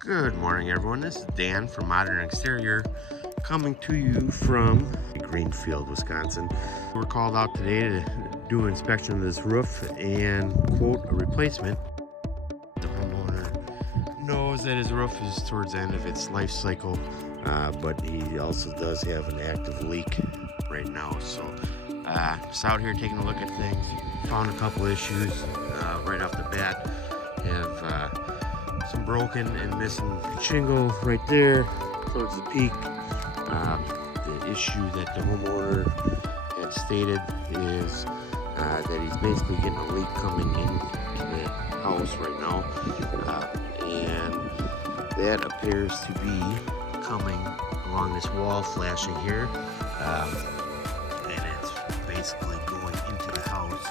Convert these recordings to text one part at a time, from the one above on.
Good morning, everyone. This is Dan from Modern Exterior coming to you from Greenfield, Wisconsin. We're called out today to do an inspection of this roof and quote a replacement. The homeowner knows that his roof is towards the end of its life cycle, but he also does have an active leak right now. So just out here taking a look at things. Found a couple issues right off the bat. Have some broken and missing shingle right there towards the peak. The issue that the homeowner had stated is that he's basically getting a leak coming into the house right now, and that appears to be coming along this wall flashing here, and it's basically going into the house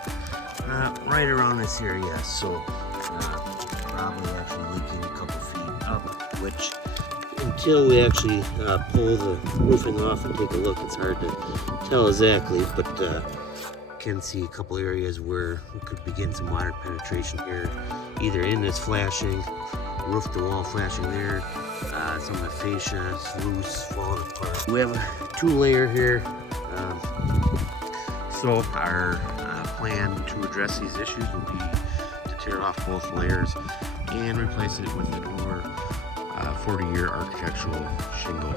right around this area. So probably actually leaking a couple feet up, which until we actually pull the roofing off and take a look, it's hard to tell exactly, but can see a couple areas where we could begin some water penetration here, either in this flashing, roof to wall flashing there, some of the fascia is loose, falling apart. We have a 2-layer here, so our plan to address these issues will be to tear off both layers and replace it with an over 40-year architectural shingle.